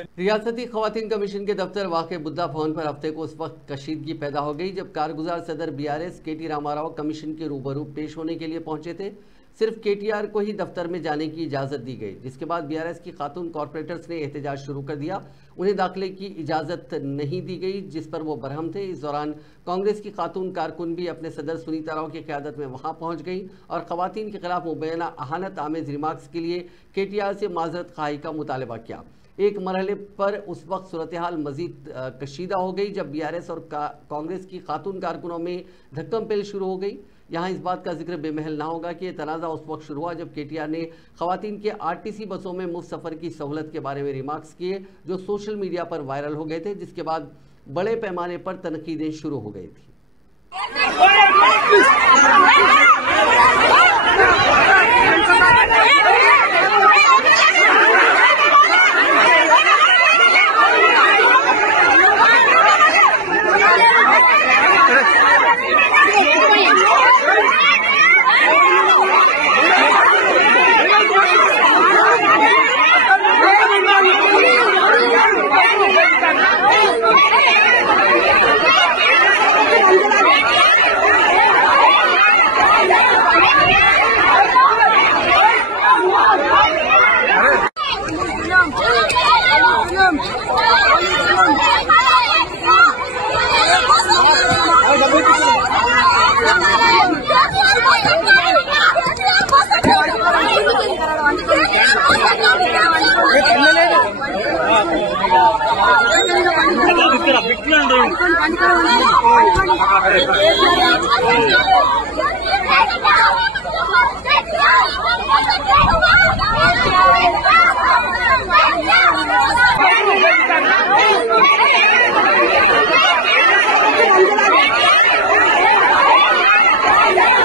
रियासती खवातीन कमीशन के दफ्तर वाक़े बुद्धा भवन पर हफ्ते को उस वक्त कशीदगी पैदा हो गई जब कारगुजार सदर BRS KT रामाराव कमीशन के रूबरू पेश होने के लिए पहुंचे थे। सिर्फ KTR को ही दफ्तर में जाने की इजाज़त दी गई, जिसके बाद BRS की खातून कॉरपोरेटर्स ने एहतजाज शुरू कर दिया। उन्हें दाखिले की इजाज़त नहीं दी गई, जिस पर वो बरहम थे। इस दौरान कांग्रेस की खातून कारकुन भी अपने सदर सुनीता राव की क़यादत में वहाँ पहुँच गई और ख़वातीन के खिलाफ मुबैना अहानत आमेज़ रिमार्क्स के लिए KTR से माजरत खाही का मुतालबा किया। एक मरहले पर उस वक्त सूरत हाल मज़ीद कशीदा हो गई जब BRS और कांग्रेस की खातून कारकुनों में धक्कम पेल शुरू हो गई। यहाँ इस बात का जिक्र बेमहल ना होगा कि यह तनाज़ा उस वक्त शुरू हुआ जब KTR ने ख़वातीन के RTC बसों में मुफ्त सफ़र की सहूलत के बारे में रिमार्क्स किए जो सोशल मीडिया पर वायरल हो गए थे, जिसके बाद बड़े पैमाने पर तनकीदें शुरू हो गई थी।